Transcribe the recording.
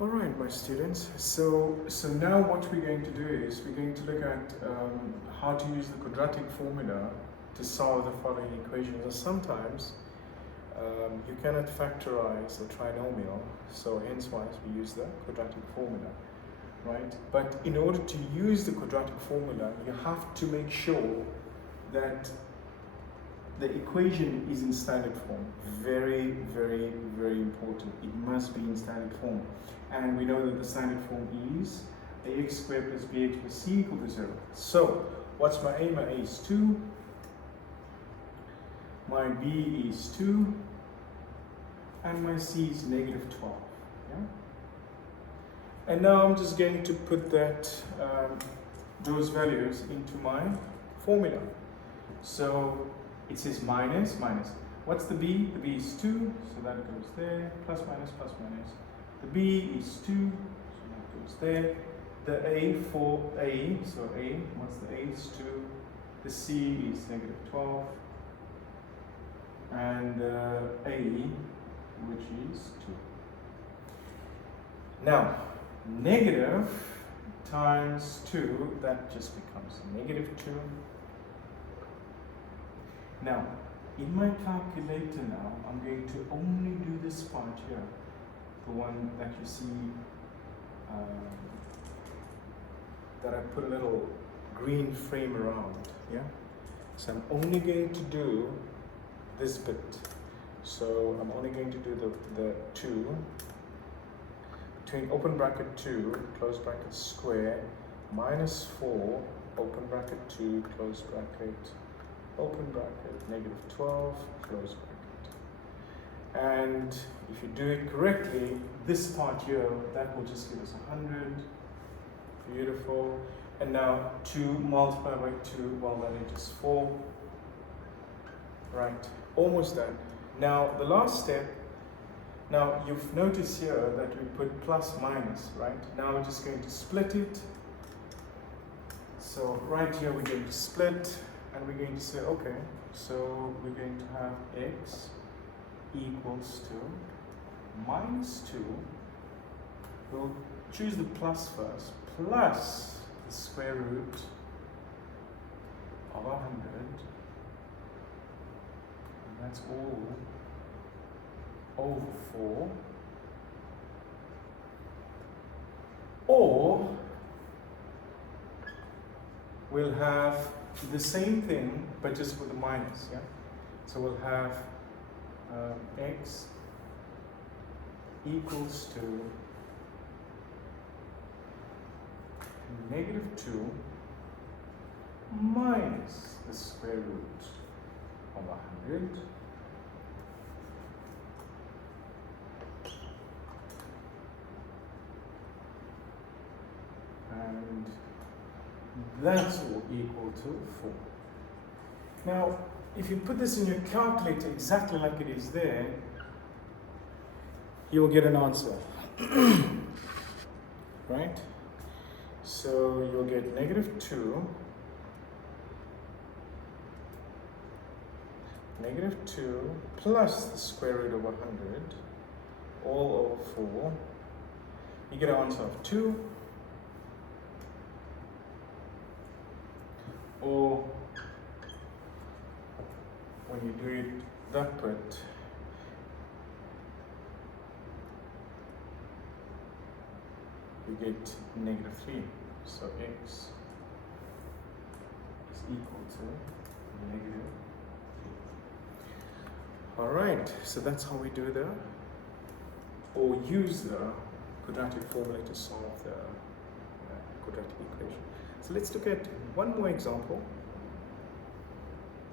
All right, my students. So now what we're going to do is we're going to look at how to use the quadratic formula to solve the following equations. And sometimes you cannot factorize a trinomial, so hence why we use the quadratic formula, right? But in order to use the quadratic formula, you have to make sure that the equation is in standard form. Very, very, very important. It must be in standard form. And we know that the standard form is ax squared plus bx plus c equal to 0. So, what's my a? My a is 2. My b is 2. And my c is negative 12. Yeah? And now I'm just going to put those values into my formula. So, it says minus. What's the b? The b is 2, so that goes there. Plus minus. The b is 2, so that goes there. The a for a, so a, what's the a is 2. The c is negative 12. And a, which is 2. Now, negative times 2, that just becomes negative 2. Now, in my calculator now, I'm going to only do this part here, the one that you see, that I put a little green frame around, yeah? So I'm only going to do this bit. So I'm only going to do the 2, between open bracket 2, close bracket square, minus 4, open bracket 2, close bracket, open bracket, negative 12, close bracket. And if you do it correctly, this part here, that will just give us 100. Beautiful. And now 2 multiplied by 2, well, that is 4. Right, almost done. Now the last step, now you've noticed here that we put plus minus, right? Now we're just going to split it. So right here we're going to split. And we're going to say, okay, so we're going to have x equals to minus 2. We'll choose the plus first, plus the square root of 100. And that's all over 4. Or we'll have the same thing, but just with a minus, yeah? So we'll have x equals to negative 2 minus the square root of 100. And that's all equal to 4. Now, if you put this in your calculator exactly like it is there, you will get an answer. Right? So you'll get negative 2, plus the square root of 100, all over 4. You get an answer of 2. Or when you do it that way, you get negative 3. So x is equal to negative 3. Alright, so that's how we do that. Or use the quadratic formula to solve the quadratic equation. So let's look at one more example.